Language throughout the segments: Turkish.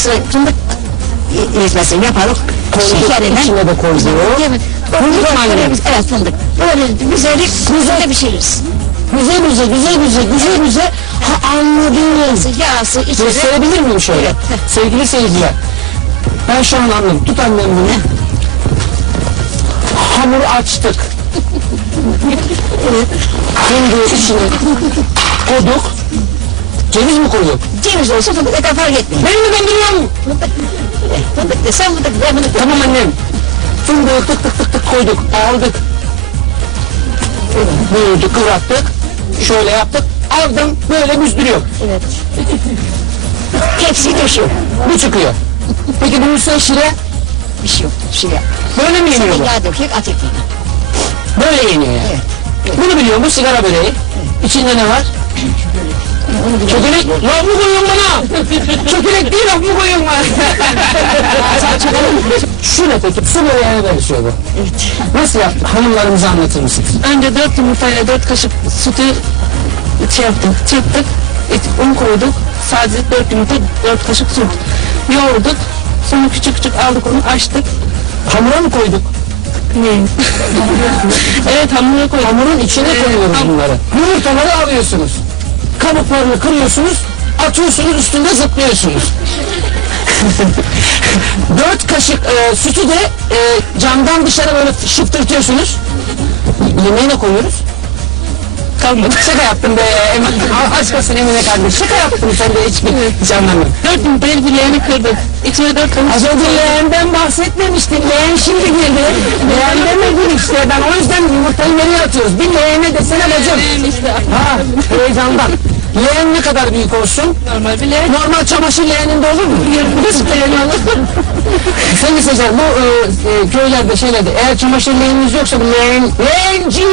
sonra fındık e, ezmesini yapalım. Şekerinden. içine de. Değil mi? Fındık anne? Evet fındık. Böyle güzellik güzel pişiririz. Güzel güzel güzel güzel güzel güzel. Ha anladım. Yağsı içine. Gösterebilir miyim şöyle? Evet. Sevgili seyirciler. Ben şu an anladım. Tut annem bunu. Hamuru açtık. Fındığı içine koyduk. Ceviz mi koyduk? Ceviz olsa fındık da fark etmiyor. Ben de ben biliyorum. Fındık de sen fındık de fındık. Tamam annem. Fındığı tık tık tık tık koyduk. Aldık. Büyüdü kıvrattık. Şöyle yaptık. Aldım böyle büzdürüyor. Evet. Hepsi döşüyor. Bu çıkıyor. Peki bunun üstüne şire Bir şey yok. Yap. böyle mi yeniyor bu? Yağ dökecek at ekmeğini. Böyle yeniyor yani. Evet. Bunu biliyorum bu sigara böreği. İçinde ne var? Çökelek. Laf mı koyuyorsun bana? Çökelek değil laf mı koyuyorsun bana? Şu ne peki? Su böreğine benziyor bu. Evet. Nasıl yaptın? Hanımlarımıza anlatır mısınız? Önce dört yumurtayla dört kaşık sütü şey yaptık, çırptık, et- un koyduk. Sadece dört yumurta, dört kaşık süt. Yoğurduk. Sonra küçük küçük aldık onu açtık. Hamura mı koyduk? Ne? evet hamura koyduk. Hamurun içine koyuyoruz bunları. Yumurtaları alıyorsunuz. Kabuklarını kırıyorsunuz. Atıyorsunuz üstünde zıplıyorsunuz. Dört kaşık e, sütü de e, camdan dışarı böyle şıftırtıyorsunuz. Yemeğe ne koyuyoruz? Kalmadı. Şaka yaptım be. Aşk olsun Emine kardeş. Şaka yaptım sen de hiç, hiç anlamıyorum. Dört yumurtayı bileğini kırdık. İçine dört kaşık Az önce leğenden bahsetmemiştin. Leğen şimdi girdi. Leğen demedin işte. Ben o yüzden yumurtayı nereye atıyoruz? Bir leğene desene bacım. işte Ha heyecandan. Leğen ne kadar büyük olsun? normal bileği. Normal çamaşır leğeninde olur mu? Nasıl leğeni olur? Sayın Sezer bu e, e, köylerde şeylerde eğer çamaşır leğeniniz yoksa bu leğen, leğenci,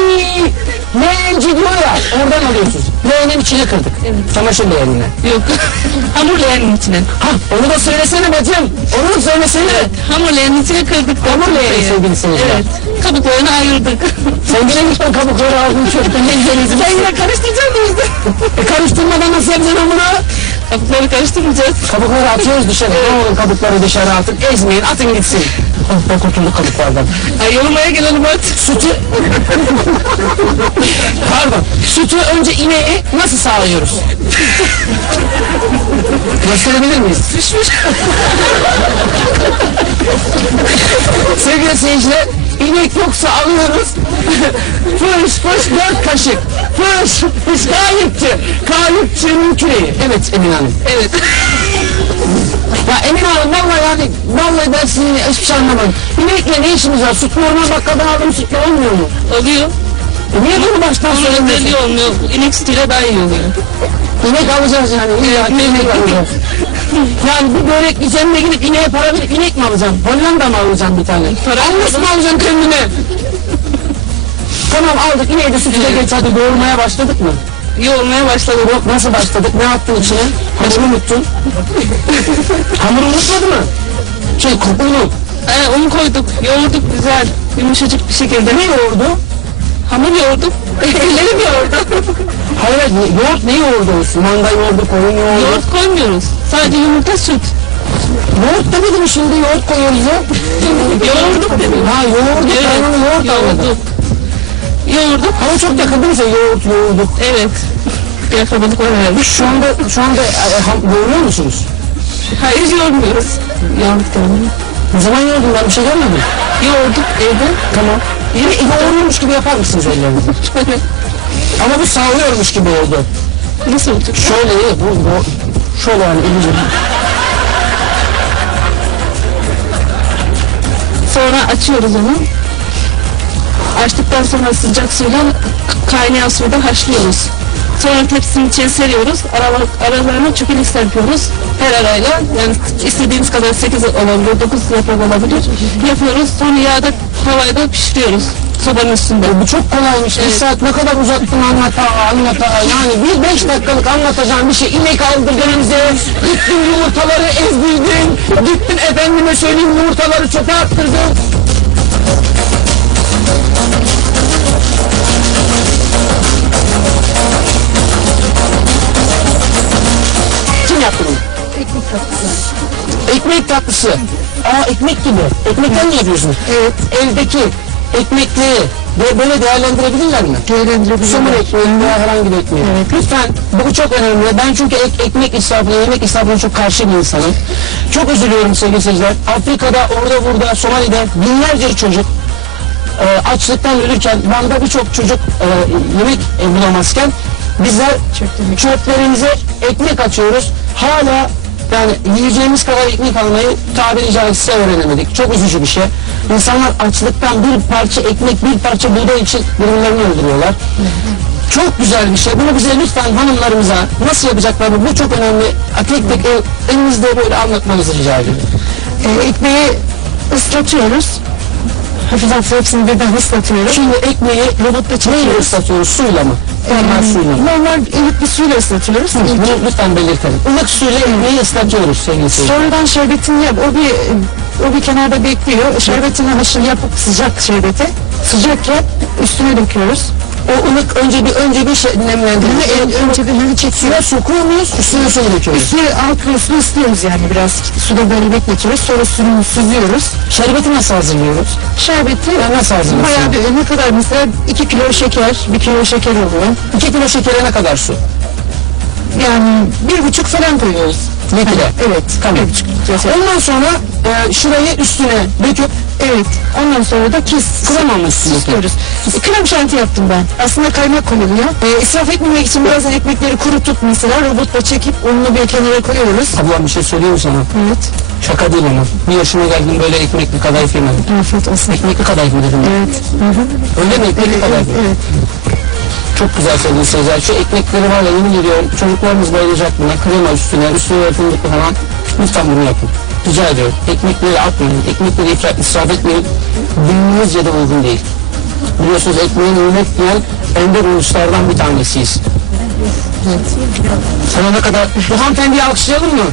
leğenci diyor ya oradan alıyorsunuz. Leğenin içine kırdık. Çamaşır leğenine. Yok. Hamur leğenin içine. Ha onu da söylesene bacım. Onu da söylesene. Evet. Hamur leğenin içine kırdık. dört Hamur leğeni sevgili seyirciler. Evet. Kabuklarını ayırdık. Sen yine lütfen kabukları aldın çöktün. Ben yine karıştıracağım işte. E, karıştırmadan nasıl yapacaksın bunu? Kabukları karıştırmayacağız. Kabukları atıyoruz dışarı. Ne olur kabukları dışarı atın. Ezmeyin atın gitsin. Ben kurtulduk kabuklardan. Ay yorumaya gelelim artık. Sütü... Pardon. Sütü önce ineğe nasıl sağlıyoruz? Gösterebilir miyiz? Düşmüş. Sevgili seyirciler, inek yoksa alıyoruz. fış fış dört kaşık. Fış fış kayıpçı. Kayıpçının küreği. Evet Emin Hanım. Evet. Ya Emin Hanım vallahi yani vallahi ben sizin hiçbir şey anlamadım. İnekle ne işimiz var? Süt normal bakkaldan aldığım sütle olmuyor mu? Oluyor. E niye bunu baştan Onun söylemiyorsun? özelliği olmuyor. İnek sütüyle daha iyi oluyor. İnek alacağız yani. İlla ki inek alacağız. Yani bir börek de gidip ineğe para verip inek mi alacağım? Hollanda mı alacağım bir tane? Para Almış mı alacağım kendine? tamam aldık ineği de sütü de geç hadi doğurmaya başladık mı? Yoğurmaya başladı. Yok nasıl başladık? Ne attın içine? Hamuru unuttun. Hamuru unutmadı mı? Şey kokulu. Ee, un koyduk, yoğurduk güzel, yumuşacık bir şekilde. Ne yoğurdu? Hamur yoğurduk. Ellerim yoğurdu. Hayır hayır, yoğurt ne yoğurdu olsun? Manda yoğurdu, koyun yoğurdu. Yoğurt koymuyoruz. Sadece yumurta süt. Yoğurt demedim şimdi yoğurt koyuyoruz ya? Yoğurduk dedim. Ha yoğurdu, Evet, yoğurt yoğurduk. Yoğurduk. Ama çok yakındınız ya yoğurt yoğurduk. Evet. Var herhalde. Şu anda şu anda e, yoğuruyor musunuz? Hayır yoğurmuyoruz. Yoğurduk dedim. Ne zaman yoğurdun ben bir şey görmedim. Yoğurduk evde. Tamam. Yine yoğuruyormuş gibi yapar mısınız ellerinizi? Ama bu sağlıyormuş gibi oldu. Nasıl olacak? Şöyle bu, bu şöyle yani elince. Sonra açıyoruz onu. Açtıktan sonra sıcak suyla kaynayan suda haşlıyoruz. Sonra tepsinin içine seriyoruz. Aralık, aralarına çökelik serpiyoruz. Her arayla yani istediğimiz kadar 8 olabilir, 9 yaprak olabilir. Yapıyoruz. Sonra yağda havayda pişiriyoruz. Sobanın üstünde. Bu çok kolaymış. Bir saat ne kadar uzattın anlata anlata. Yani bir beş dakikalık anlatacağım bir şey. İnek aldırdın bize. Gittin yumurtaları ezdirdin. Gittin efendime söyleyeyim yumurtaları çöpe attırdın. Yaptı bunu? Ekmek tatlısı. Aa ekmek gibi. Ekmekten mi yapıyorsun? Evet. Eldeki ekmekleri de böyle değerlendirebilirler mi? Değerlendirebilirler. Somun ekmeği veya herhangi bir ekmeği. Lütfen bu çok önemli. Ben çünkü ek, ekmek israfına, yemek israfına çok karşı bir insanım. Çok üzülüyorum sevgili seyirciler. Afrika'da, orada burada, Somali'de binlerce çocuk e, açlıktan ölürken Van'da birçok çocuk e, yemek e, bulamazken bizler çöplerimize ekmek açıyoruz. Hala yani yiyeceğimiz kadar ekmek almayı tabiri caizse öğrenemedik. Çok üzücü bir şey. İnsanlar açlıktan bir parça ekmek, bir parça buğday için birbirlerini öldürüyorlar. Çok güzel bir şey. Bunu bize lütfen hanımlarımıza nasıl yapacaklarını bu çok önemli. Tek tek el- elinizde böyle anlatmanızı rica ediyorum. ekmeği ıslatıyoruz. Hafif hafif hepsini birden ıslatıyoruz. Şimdi ekmeği robotta neyle ıslatıyoruz? Suyla mı? Normal suyla? Normal bir suyla ıslatıyoruz. Bunu lütfen belirtelim. Ilık suyla ekmeği ıslatıyoruz sevgili seyirciler. Sonradan şerbetini yap. O bir o bir kenarda bekliyor. Şerbetini haşır yapıp sıcak şerbeti sıcakken üstüne döküyoruz. O ılık önce bir önce bir şey nemlendirme. En- önce bir hani çekiyor. Suya su koymuyoruz, üstüne su döküyoruz. Üstüne altını üstüne ısıtıyoruz yani biraz. Suda böyle bekletiyoruz. Sonra suyunu süzüyoruz. Şerbeti nasıl hazırlıyoruz? Şerbeti Ya nasıl hazırlıyorsun? bayağı bir ne kadar mesela 2 kilo şeker, 1 kilo şeker oluyor. 2 kilo şekere ne kadar su? Yani bir buçuk falan koyuyoruz. Litre. Evet. Tamam. Bir buçuk. Ondan sonra e, şurayı üstüne döküp Evet. Ondan sonra da kes. mı sürüyoruz? Süslüyoruz. Krem şanti yaptım ben. Aslında kaymak konuluyor. Ee, israf etmemek için bazen ekmekleri kurutup mesela robotla çekip ununu bir kenara koyuyoruz. Ablam bir şey söyleyeyim sana? Evet. Şaka değil ama. Bir yaşıma geldim böyle ekmekli kadayıf yemedim. Afiyet olsun. Ekmekli kadayıf mı dedim? Evet. Hı hı. Öyle mi? Ekmekli kadayıf mı? Evet. Çok güzel sevgili seyirciler. Şu ekmekleri var ya yemin ediyorum çocuklarımız bayılacak buna. Krema üstüne, üstüne fındıklı falan. Lütfen bunu yapın. Rica ediyorum. Ekmekleri atmayın. Ekmekleri ifrat, israf etmeyin. Dinimizce de uygun değil. Biliyorsunuz ekmeğin nimet diyen ender uluslardan bir tanesiyiz. Sana ne kadar... Bu hanımefendiyi alkışlayalım mı?